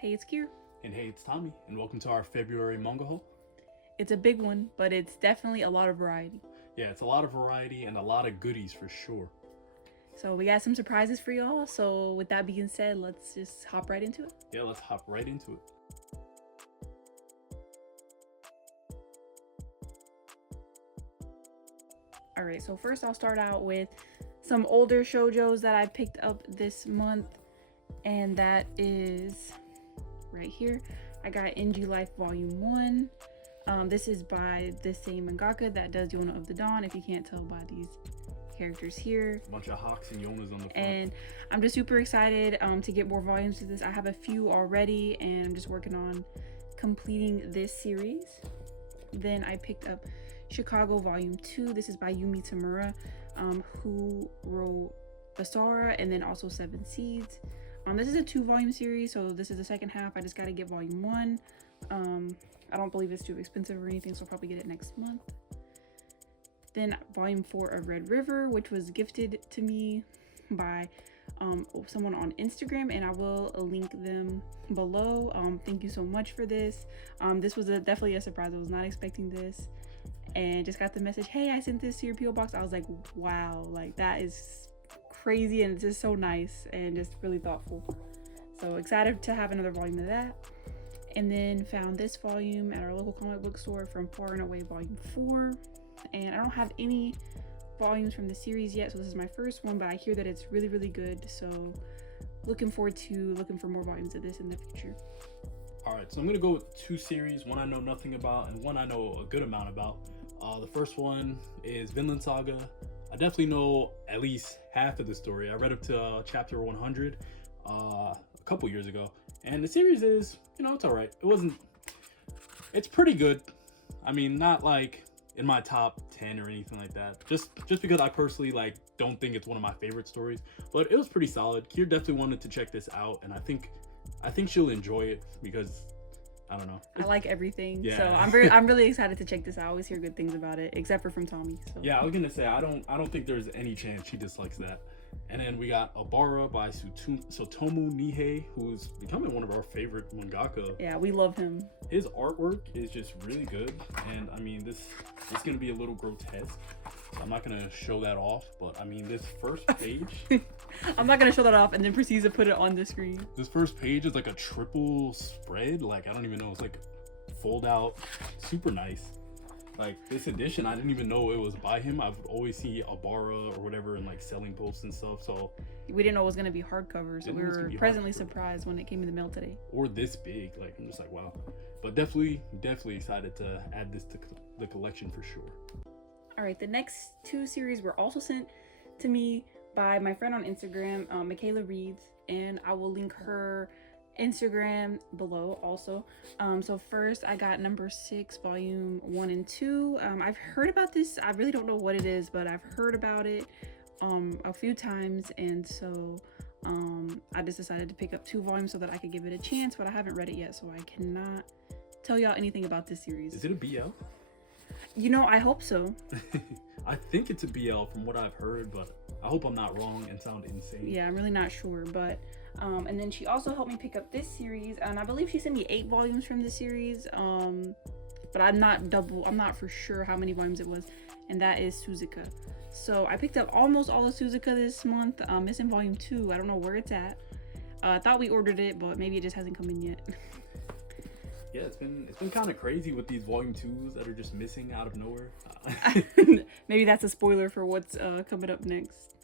Hey, it's Kir. And hey, it's Tommy, and welcome to our February manga haul. It's a big one, but it's definitely a lot of variety. Yeah, it's a lot of variety and a lot of goodies for sure. So we got some surprises for y'all. So with that being said, let's just hop right into it. Yeah, let's hop right into it. Alright, so first I'll start out with some older shoujos that I picked up this month. And that is right here. I got NG Life Volume 1. This is by the same mangaka that does Yona of the Dawn, if you can't tell by these characters here. A bunch of Hawks and Yonas on the front. And I'm just super excited to get more volumes of this. I have a few already, and I'm just working on completing this series. Then I picked up Chicago Volume 2. This is by Yumi Tamura, who wrote Basara and then also Seven Seeds. This is a 2-volume series, so this is the second half. I just got to get Volume 1. I don't believe it's too expensive or anything, so I'll probably get it next month. Then Volume 4 of Red River, which was gifted to me by someone on Instagram, and I will link them below. Thank you so much for this. This was definitely a surprise. I was not expecting this, and just got the message, hey, I sent this to your PO box. I was like, wow, like that is crazy, and it's just so nice and just really thoughtful. So excited to have another volume of that. And then found this volume at our local comic book store, From Far and Away Volume 4. And I don't have any volumes from the series yet, so this is my first one, but I hear that it's really, really good. So looking forward to looking for more volumes of this in the future. All right, so I'm gonna go with 2 series, one I know nothing about and one I know a good amount about. The first one is Vinlan Saga. I definitely know at least half of the story. I read up to chapter 100 a couple years ago, and the series is, it's all right. It's pretty good. I mean, not like in my top 10 or anything like that, just because I personally don't think it's one of my favorite stories, but it was pretty solid. Kir definitely wanted to check this out, and I think she'll enjoy it because I don't know, I like everything. Yeah. So I'm really excited to check this out. I always hear good things about it, except for from Tommy. So. Yeah, I was gonna say I don't think there's any chance she dislikes that. And then we got Abara by Sotomu Nihei, who's becoming one of our favorite mangaka. Yeah, we love him. His artwork is just really good, and I mean, this is gonna be a little grotesque, so I'm not gonna show that off. But I mean, this first page, I'm not gonna show that off and then proceed to put it on the screen. This first page is like a triple spread. Like, I don't even know. It's like fold out, super nice. Like, this edition, I didn't even know it was by him. I would always see Abara or whatever in like selling posts and stuff. So we didn't know it was gonna be hardcover, so we were pleasantly surprised when it came in the mail today. Or this big. Like, I'm just like, wow. But definitely excited to add this to the collection for sure. All right, the next 2 series were also sent to me by my friend on Instagram, Michaela Reeds, and I will link her Instagram below also. So first I got number 6, volume 1 and 2. I've heard about this. I really don't know what it is, but I've heard about it a few times, and so I just decided to pick up 2 volumes so that I could give it a chance, but I haven't read it yet, so I cannot tell y'all anything about this series. Is it a BL? I hope so. I think it's a BL from what I've heard, but I hope I'm not wrong and sound insane. Yeah, I'm really not sure, but and then she also helped me pick up this series, and I believe she sent me 8 volumes from the series, but I'm not for sure how many volumes it was, and that is Suzuka. So I picked up almost all of Suzuka this month. It's in volume 2. I don't know where it's at. I thought we ordered it, but maybe it just hasn't come in yet. Yeah, it's been kind of crazy with these volume 2s that are just missing out of nowhere. Maybe that's a spoiler for what's coming up next.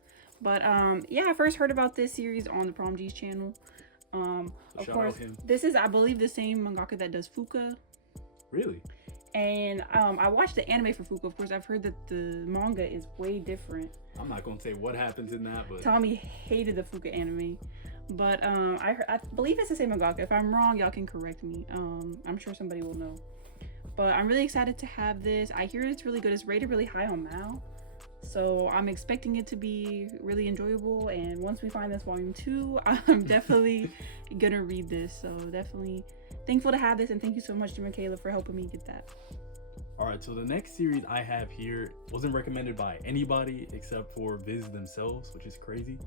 But yeah, I first heard about this series on the Prom G's channel. Of course, this is, I believe, the same mangaka that does Fuka. Really? And I watched the anime for Fuka. Of course, I've heard that the manga is way different. I'm not gonna say what happens in that, but Tommy hated the Fuka anime. But I believe it's the same mangaka. If I'm wrong, y'all can correct me. I'm sure somebody will know. But I'm really excited to have this. I hear it's really good. It's rated really high on Mal, so I'm expecting it to be really enjoyable. And once we find this volume 2, I'm definitely gonna read this. So definitely thankful to have this, and thank you so much to Michaela for helping me get that. All right, so the next series I have here wasn't recommended by anybody except for Viz themselves, which is crazy.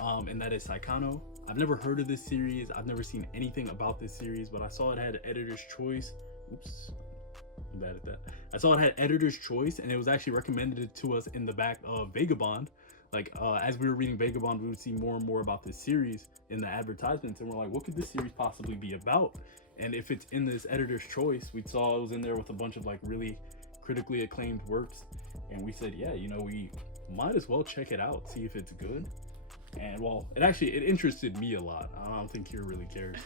And that is Saikano. I've never heard of this series. I've never seen anything about this series, but I saw it had editor's choice. Oops, I'm bad at that. I saw it had editor's choice, and it was actually recommended to us in the back of Vagabond. Like, as we were reading Vagabond, we would see more and more about this series in the advertisements, and we're like, what could this series possibly be about? And if it's in this editor's choice, we saw it was in there with a bunch of like really critically acclaimed works, and we said, yeah, you know, we might as well check it out, see if it's good. And well, it interested me a lot. I don't think Kir really cares.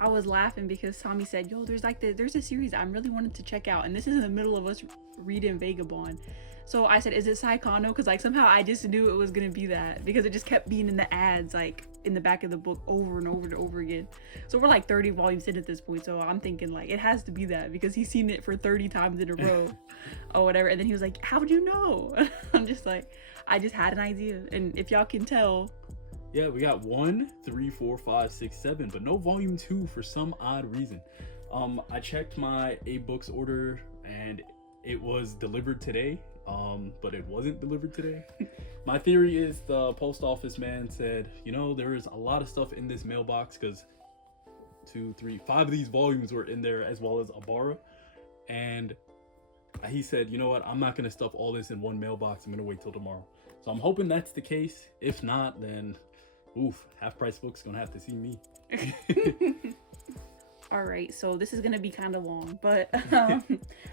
I was laughing because Tommy said, yo, there's a series I'm really wanted to check out, and this is in the middle of us reading Vagabond. So I said, is it Saikano? Because like somehow I just knew it was gonna be that, because it just kept being in the ads, like in the back of the book over and over and over again. So we're like 30 volumes in at this point, so I'm thinking like it has to be that, because he's seen it for 30 times in a row or whatever. And then he was like, how'd you know? I'm just like, I just had an idea. And if y'all can tell, yeah, we got 1, 3, 4, 5, 6, 7, but no volume 2 for some odd reason. I checked my A-Books order and it was delivered today, but it wasn't delivered today. My theory is the post office man said, you know, there is a lot of stuff in this mailbox, because 2, 3, 5 of these volumes were in there, as well as Abara, and he said, you know what, I'm not gonna stuff all this in one mailbox, I'm gonna wait till tomorrow. So I'm hoping that's the case. If not, then oof, Half Price Books gonna have to see me. All right, so this is gonna be kind of long, but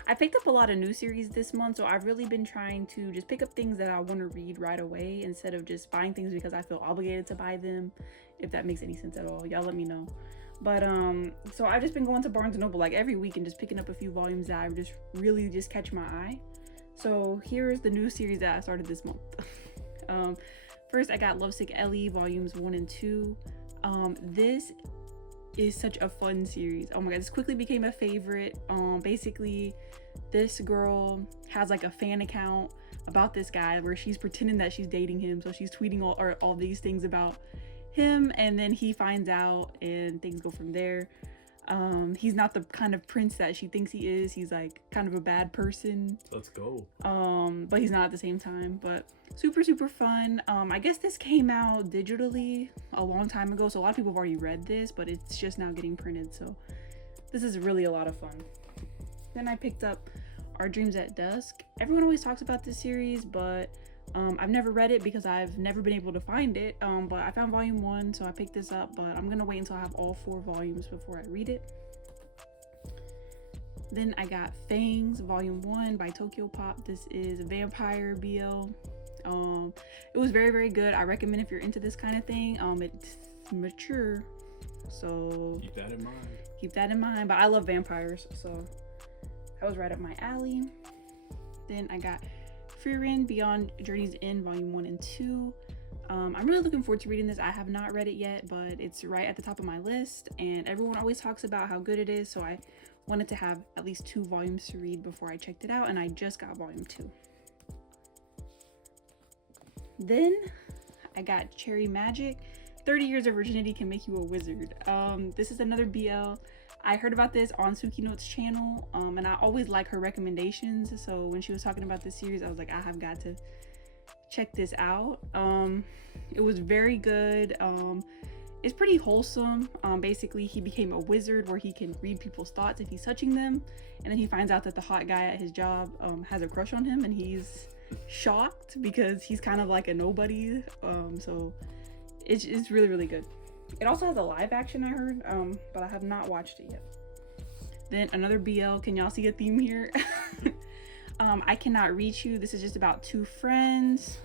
I picked up a lot of new series this month, so I've really been trying to just pick up things that I want to read right away instead of just buying things because I feel obligated to buy them. If that makes any sense at all, y'all let me know. But so I've just been going to Barnes & Noble like every week and just picking up a few volumes that I just really just catch my eye. So here's the new series that I started this month. First I got Lovesick Ellie volumes 1 and 2. This is such a fun series. Oh my god, this quickly became a favorite. Basically this girl has like a fan account about this guy where she's pretending that she's dating him, so she's tweeting all these things about him, and then he finds out and things go from there. He's not the kind of prince that she thinks he is. He's like kind of a bad person. Let's go. But he's not at the same time. But super fun. I guess this came out digitally a long time ago, so a lot of people have already read this, but it's just now getting printed, so this is really a lot of fun. Then I picked up Our Dreams at Dusk. Everyone always talks about this series, but I've never read it because I've never been able to find it, but I found volume 1, so I picked this up, but I'm gonna wait until I have all 4 volumes before I read it. Then I got Fangs volume 1 by Tokyo Pop. This is a vampire BL. It was very good. I recommend if you're into this kind of thing. It's mature, so keep that in mind. But I love vampires, so that was right up my alley. Then I got Frieren Beyond Journey's End volume 1 and 2. I'm really looking forward to reading this. I have not read it yet, but it's right at the top of my list, and everyone always talks about how good it is, so I wanted to have at least 2 volumes to read before I checked it out, and I just got volume 2. Then I got Cherry Magic. 30 Years of Virginity Can Make You a Wizard. This is another BL. I heard about this on Suki Note's channel, and I always like her recommendations, so when she was talking about this series, I was like, I have got to check this out. It was very good. It's pretty wholesome. Basically, he became a wizard where he can read people's thoughts if he's touching them, and then he finds out that the hot guy at his job has a crush on him, and he's shocked because he's kind of like a nobody. So it's really good. It also has a live action, I heard, but I have not watched it yet. Then another BL. Can y'all see a theme here? I Cannot Reach You. This is just about 2 friends.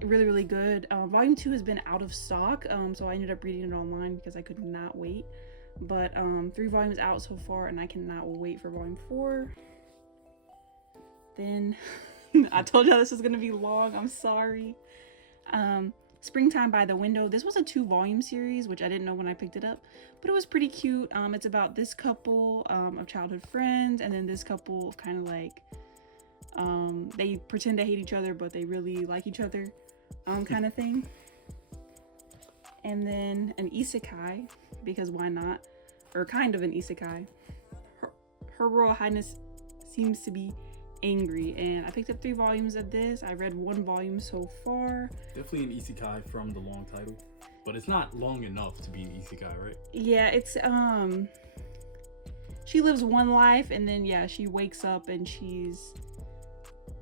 Really good. Volume 2 has been out of stock, so I ended up reading it online because I could not wait. But 3 volumes out so far, and I cannot wait for volume 4. Then I told y'all this was gonna be long. I'm sorry. Springtime by the Window. This was a 2-volume series, which I didn't know when I picked it up, but it was pretty cute. It's about this couple of childhood friends, and then this couple of kind of like they pretend to hate each other, but they really like each other, kind of thing. And then an isekai, because why not? Or kind of an isekai. Her Royal Highness seems to be angry, and I picked up 3 volumes of this. I read 1 volume so far. Definitely an isekai from the long title, but it's not long enough to be an isekai, right? Yeah, it's she lives one life, and then yeah, she wakes up and she's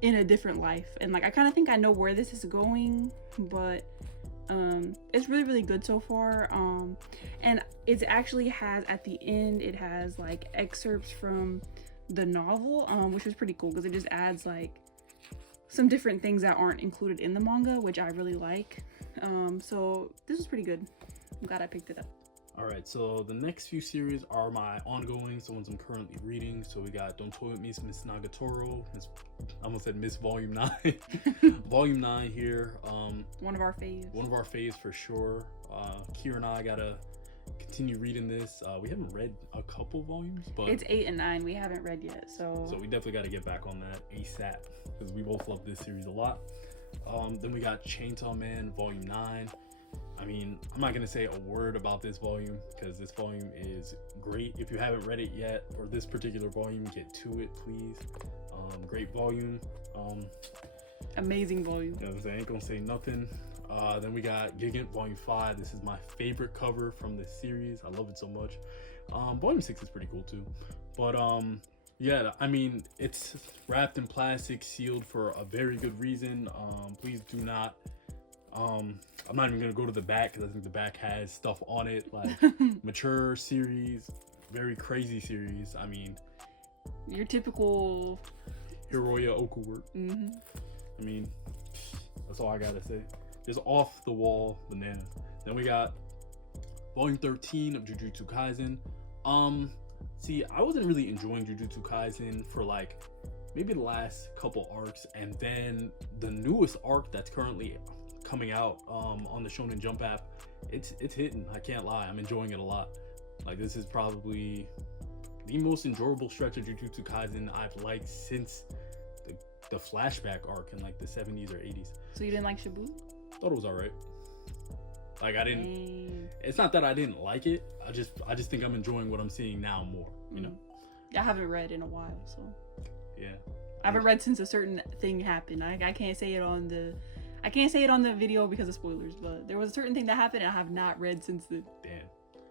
in a different life, and like I kind of think I know where this is going, but it's really, really good so far. And it actually has, at the end, it has like excerpts from the novel, which was pretty cool because it just adds like some different things that aren't included in the manga, which I really like. So this was pretty good. I'm glad I picked it up. All right, so the next few series are my ongoing, so ones I'm currently reading. So we got Don't Toy With Me, Miss Nagatoro, I almost said Miss Volume 9. Volume 9 here. One of our faves. One of our faves for sure. Kir and I gotta continue reading this. We haven't read a couple volumes, but it's 8 and 9 we haven't read yet, so we definitely got to get back on that ASAP because we both love this series a lot. Then we got Chainsaw Man Volume 9. I mean, I'm not gonna say a word about this volume because this volume is great. If you haven't read it yet, or this particular volume, get to it, please. Great volume. Amazing volume. You know what I'm saying? I ain't gonna say nothing. Then we got Gigant Volume 5. This is my favorite cover from this series. I love it so much. Volume 6 is pretty cool too. But yeah, I mean, it's wrapped in plastic, sealed for a very good reason. Please do not. I'm not even gonna go to the back because I think the back has stuff on it, like mature series, very crazy series. I mean, your typical Hiroya Oku work. I mean, that's all I gotta say. Just off the wall bananas. Then we got Volume 13 of Jujutsu Kaisen. See, I wasn't really enjoying Jujutsu Kaisen for like maybe the last couple arcs, and then the newest arc that's currently coming out on the Shonen Jump app, it's hitting. I can't lie, I'm enjoying it a lot. Like, this is probably the most enjoyable stretch of Jujutsu Kaisen I've liked since the flashback arc in like the 70s or 80s. So you didn't like Shibuya? Thought it was all right. Like, I didn't. It's not that I didn't like it. I just think I'm enjoying what I'm seeing now more. You know. I haven't read in a while, so. Yeah. I haven't read since a certain thing happened. I can't say it on the. I can't say it on the video because of spoilers, but there was a certain thing that happened and I have not read since the. Damn.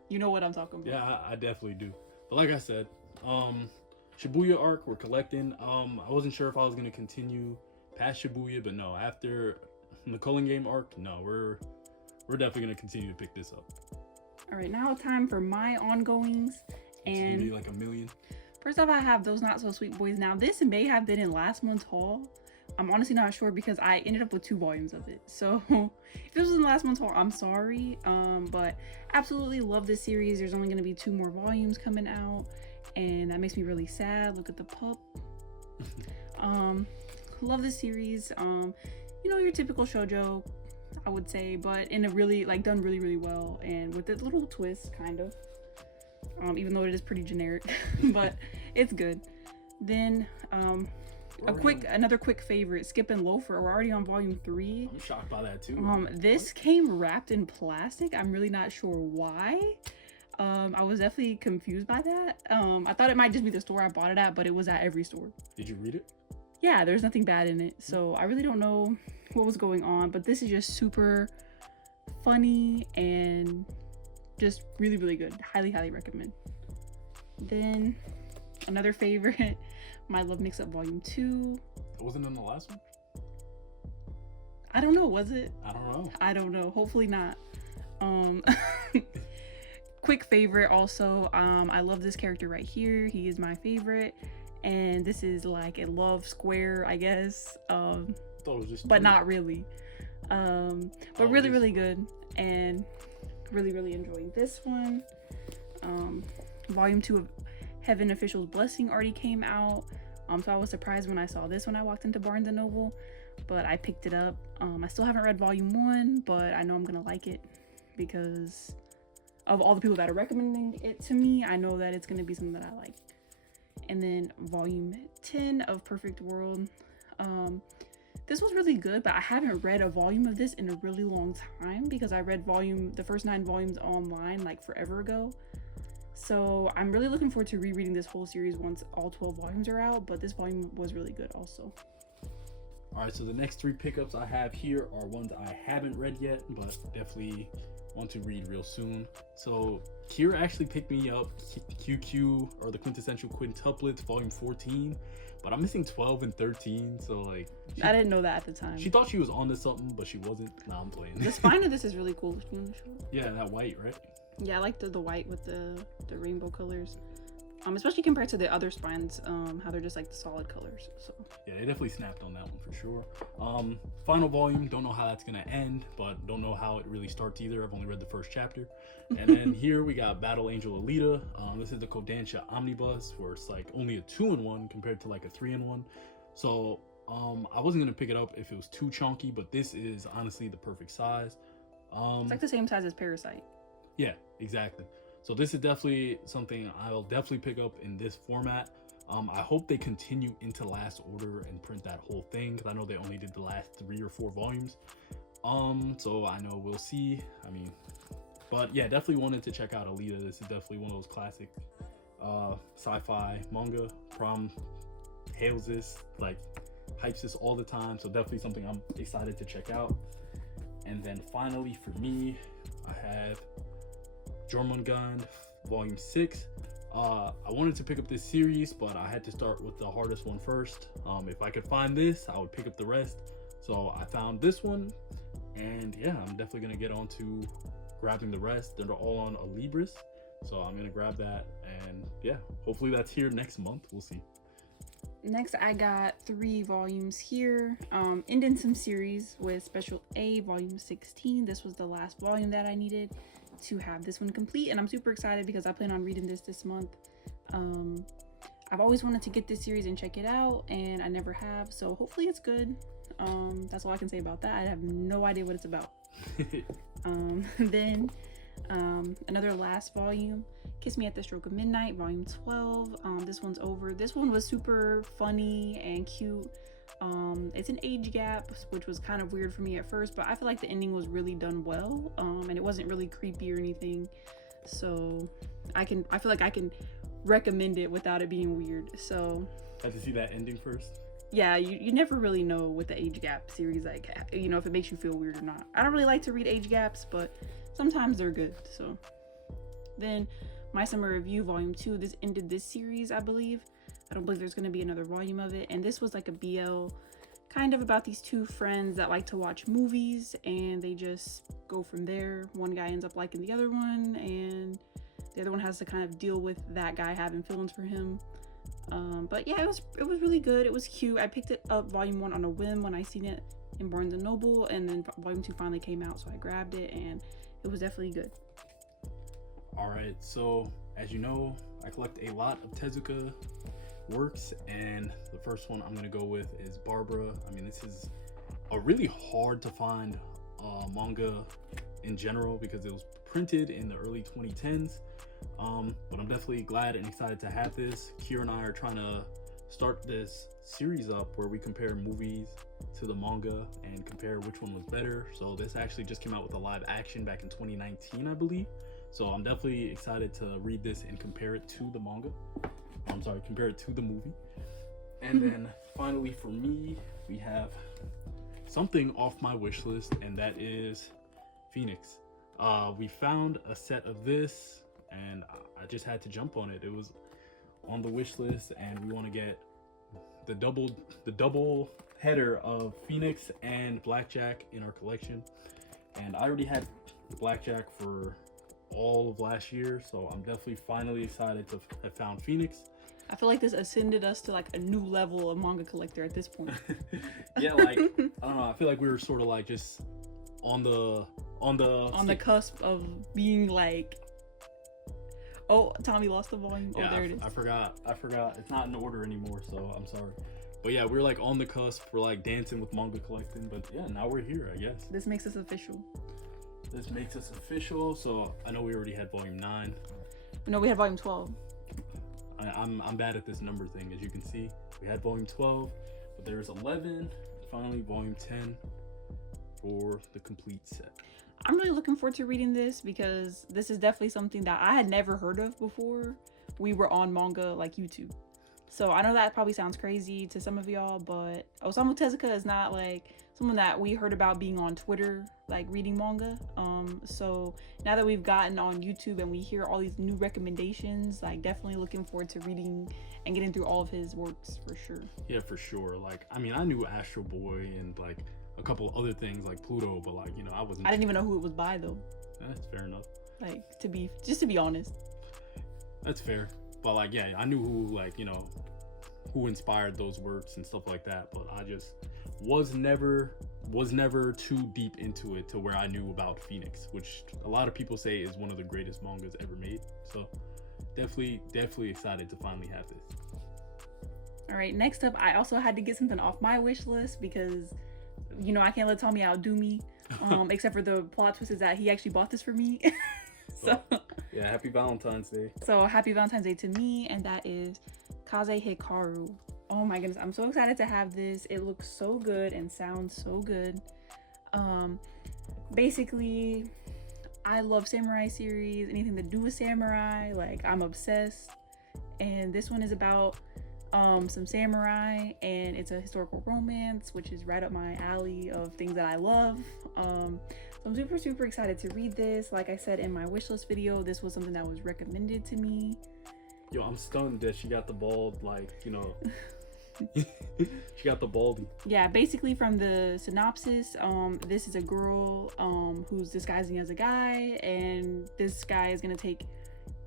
You know what I'm talking about. Yeah, I definitely do. But like I said, Shibuya arc we're collecting. I wasn't sure if I was gonna continue past Shibuya, but no. After the Culling Game arc, no, we're definitely gonna continue to pick this up. All right, now time for my ongoings, and it's gonna be like a million. First off, I have Those Not So Sweet Boys. Now, this may have been in last month's haul. I'm honestly not sure because I ended up with 2 volumes of it. So if this was in last month's haul, I'm sorry. But absolutely love this series. There's only going to be 2 more volumes coming out, and that makes me really sad. Look at the pup. Love this series. You know, your typical shoujo, I would say, but in a really, like, done really, really well, and with a little twist, kind of. Even though it is pretty generic, but it's good. Then another quick favorite, Skip and Loafer. We're already on volume 3. I'm shocked by that too. This came wrapped in plastic. I'm really not sure why. I was definitely confused by that. I thought it might just be the store I bought it at, but it was at every store. Did you read it? Yeah, there's nothing bad in it, so I really don't know what was going on, but this is just super funny and just really, really good. Highly, highly recommend. Then another favorite, My Love Mix-Up Volume 2. It wasn't in the last one? I don't know, was it? I don't know. I don't know. Hopefully not. Quick favorite also. I love this character right here. He is my favorite. And this is like a love square, I guess. Thought it was just but not really. But really, really good. And really, really enjoying this one. Volume 2 of Heaven Official's Blessing already came out. So I was surprised when I saw this when I walked into Barnes & Noble, but I picked it up. I still haven't read volume 1, but I know I'm gonna like it because of all the people that are recommending it to me. I know that it's gonna be something that I like. And then volume 10 of Perfect World. This was really good, but I haven't read a volume of this in a really long time because I read the first 9 volumes online like forever ago. So I'm really looking forward to rereading this whole series once all 12 volumes are out, but this volume was really good also. All right, so the next 3 pickups I have here are ones I haven't read yet, but definitely want to read real soon. So Kir actually picked me up QQ, or the Quintessential Quintuplets, volume 14, but I'm missing 12 and 13, so like... I didn't know that at the time. She thought she was onto something, but she wasn't. Nah, I'm playing. The spine of this is really cool. Yeah, that white, right? Yeah, I like the white with the rainbow colors. Especially compared to the other spines, how they're just like the solid colors. So yeah, they definitely snapped on that one for sure. Final volume, don't know how that's gonna end, but don't know how it really starts either. I've only read the first chapter. And then here we got Battle Angel Elita. This is the Kodansha Omnibus, where it's like only a 2-in-1 compared to like a 3-in-1. So I wasn't gonna pick it up if it was too chunky, but this is honestly the perfect size. It's like the same size as Parasite. Yeah, exactly. So this is definitely something I'll definitely pick up in this format. I hope they continue into Last Order and print that whole thing, because I know they only did the last 3 or 4 volumes. So I know we'll see. I mean, but yeah, definitely wanted to check out Elita. This is definitely one of those classic sci-fi manga. Prom hails this, like hypes this all the time. So definitely something I'm excited to check out. And then finally for me, I have Jormungand volume 6. I wanted to pick up this series, but I had to start with the hardest one first. If I could find this, I would pick up the rest. So I found this one, and yeah, I'm definitely gonna get on to grabbing the rest. They're all on Alibris, so I'm gonna grab that, and yeah, hopefully that's here next month. We'll see. Next, I got 3 volumes here. Ending some series with Special A volume 16. This was the last volume that I needed to have this one complete, and I'm super excited because I plan on reading this month. I've always wanted to get this series and check it out, and I never have, so hopefully it's good. That's all I can say about that. I have no idea what it's about. Then another last volume, Kiss Me at the Stroke of Midnight volume 12. This one's over. This one was super funny and cute. It's an age gap, which was kind of weird for me at first, but I feel like the ending was really done well, and it wasn't really creepy or anything, so I feel like I can recommend it without it being weird. So Had to see that ending first. Yeah, you never really know with the age gap series, like, you know, if it makes you feel weird or not. I don't really like to read age gaps, but sometimes they're good. So then My Summer Review volume 2, this ended this series, I believe. I don't believe there's going to be another volume of it, and this was like a BL kind of about these 2 friends that like to watch movies, and they just go from there. One guy ends up liking the other one, and the other one has to kind of deal with that guy having feelings for him. But yeah, it was really good. It was cute. I picked it up volume 1 on a whim when I seen it in Barnes and Noble, and then volume 2 finally came out, so I grabbed it, and it was definitely good. All right, so as you know, I collect a lot of Tezuka works, and the first one I'm gonna go with is Barbara. I mean, this is a really hard to find manga in general because it was printed in the early 2010s. But I'm definitely glad and excited to have this. Kira and I are trying to start this series up where we compare movies to the manga and compare which one was better. So this actually just came out with a live action back in 2019, I believe. So I'm definitely excited to read this and compare it to the manga. I'm sorry, compare it to the movie. And then finally for me, we have something off my wish list, and that is Phoenix. We found a set of this, and I just had to jump on it. It was on the wish list, and we want to get the double header of Phoenix and Blackjack in our collection. And I already had Blackjack for all of last year, so I'm definitely finally excited to have found Phoenix. I feel like this ascended us to like a new level of manga collector at this point. Yeah, like I don't know, I feel like we were sort of like just on the cusp of being like, oh, Tommy lost the volume. Yeah, oh, there it is. I forgot. It's not in order anymore, so I'm sorry. But yeah, we're like on the cusp. We're like dancing with manga collecting. But yeah, now we're here, I guess. This makes us official. So I know we already had volume 9. No, we had volume 12. I'm bad at this number thing, as you can see. We had volume 12, but there's 11. Finally, volume 10 for the complete set. I'm really looking forward to reading this because this is definitely something that I had never heard of before we were on manga like YouTube. So I know that probably sounds crazy to some of y'all, but Osamu Tezuka is not like someone that we heard about being on Twitter, like reading manga. So now that we've gotten on YouTube and we hear all these new recommendations, like definitely looking forward to reading and getting through all of his works for sure. Yeah, for sure. Like, I mean, I knew Astro Boy and like a couple other things like Pluto, but like, you know, I didn't even know who it was by though. That's fair enough. Like, to be honest. That's fair. But like, yeah, I knew who, like, you know, who inspired those works and stuff like that, but I just was never too deep into it to where I knew about Phoenix, which a lot of people say is one of the greatest mangas ever made. So definitely excited to finally have this. All right, next up, I also had to get something off my wish list because, you know, I can't let Tommy outdo me, except for the plot twist is that he actually bought this for me. So yeah, happy Valentine's Day. So happy Valentine's Day to me, and that is Kaze Hikaru. Oh my goodness, I'm so excited to have this. It looks so good and sounds so good. Basically, I love samurai series, anything to do with samurai, like I'm obsessed. And this one is about some samurai, and it's a historical romance, which is right up my alley of things that I love. So I'm super excited to read this. Like I said in my wishlist video, this was something that was recommended to me. Yo, I'm stunned that she got the bald, like, you know, she got the baldy. Yeah, basically from the synopsis, this is a girl who's disguising as a guy, and this guy is gonna take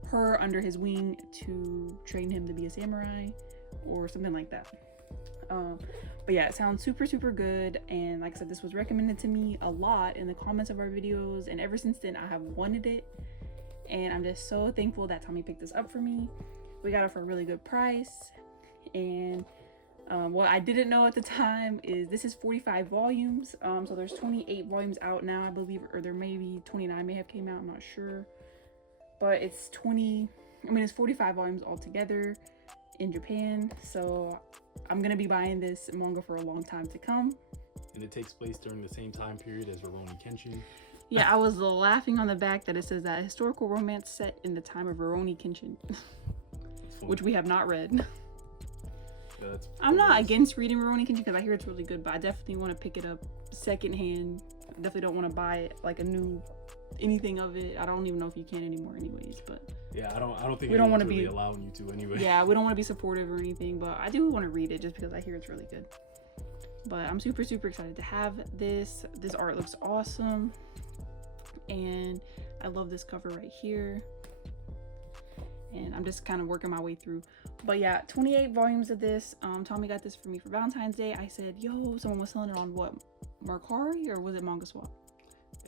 her under his wing to train him to be a samurai or something like that. But yeah, it sounds super good, and like I said, this was recommended to me a lot in the comments of our videos, and ever since then I have wanted it, and I'm just so thankful that Tommy picked this up for me. We got it for a really good price, and what I didn't know at the time is this is 45 volumes. So there's 28 volumes out now, I believe, or there may be 29 may have came out, I'm not sure, but it's 45 volumes altogether in Japan. So I'm gonna be buying this manga for a long time to come. And it takes place during the same time period as Rurouni Kenshin. Yeah, I was laughing on the back that it says that historical romance set in the time of Rurouni Kenshin, which we have not read. Yeah, I'm not against reading Rurouni Kenshin because I hear it's really good, but I definitely want to pick it up secondhand. I definitely don't want to buy it like a new anything of it. I don't even know if you can anymore anyways, but yeah, I don't think we don't want to really be allowing you to anyway. Yeah, we don't want to be supportive or anything, but I do want to read it just because I hear it's really good. But I'm super excited to have this. This art looks awesome, and I love this cover right here, and I'm just kind of working my way through. But yeah, 28 volumes of this. Tommy got this for me for Valentine's Day. I said, yo, someone was selling it on what, Mercari, or was it Manga Swap?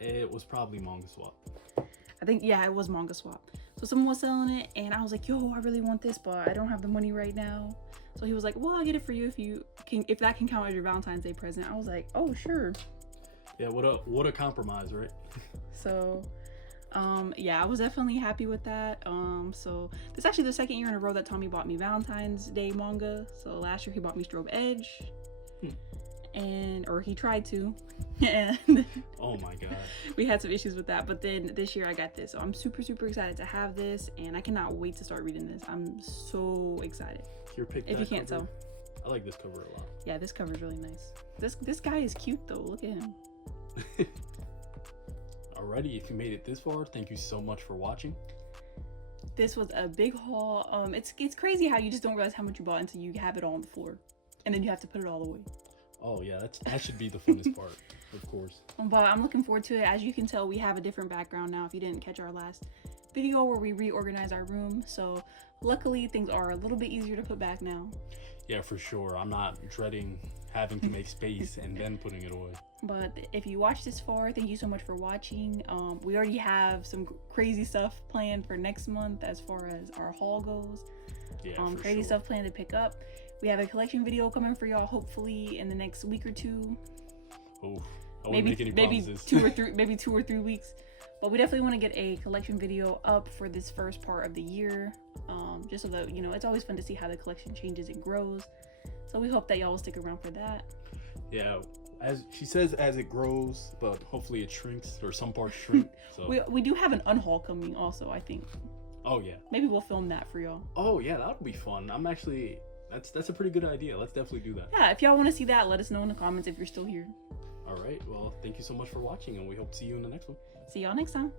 It was probably Manga Swap. I think, yeah, it was Manga Swap. So someone was selling it, and I was like, yo, I really want this, but I don't have the money right now. So he was like, well, I'll get it for you if that can count as your Valentine's Day present. I was like, oh, sure. Yeah, what a compromise, right? So yeah, I was definitely happy with that. So this is actually the second year in a row that Tommy bought me Valentine's Day manga. So last year he bought me Strobe Edge, or he tried to, and oh my god, we had some issues with that. But then this year I got this, so I'm super excited to have this, and I cannot wait to start reading this. I'm so excited. If you can't tell, I like this cover a lot. Yeah, this cover is really nice. This guy is cute though. Look at him. Alrighty, if you made it this far, thank you so much for watching. This was a big haul. It's crazy how you just don't realize how much you bought until you have it all on the floor, and then you have to put it all away. Oh yeah, that should be the funnest part, of course. But I'm looking forward to it. As you can tell, we have a different background now if you didn't catch our last video where we reorganized our room. So luckily things are a little bit easier to put back now. Yeah, for sure. I'm not dreading having to make space and then putting it away. But if you watched this far, thank you so much for watching. We already have some crazy stuff planned for next month as far as our haul goes. Yeah, crazy stuff planned to pick up. We have a collection video coming for y'all hopefully in the next week or two. Oh, I won't make any promises. maybe 2 or 3 weeks. But we definitely want to get a collection video up for this first part of the year, just so that, you know, it's always fun to see how the collection changes and grows. So we hope that y'all will stick around for that. Yeah, as she says, as it grows, but hopefully it shrinks or some parts shrink. So We do have an unhaul coming also, I think. oh yeah. Maybe we'll film that for y'all. Oh yeah, that would be fun. I'm actually that's a pretty good idea. Let's definitely do that. Yeah, if y'all want to see that, let us know in the comments if you're still here. All right. Well, thank you so much for watching, and we hope to see you in the next one. See y'all next time.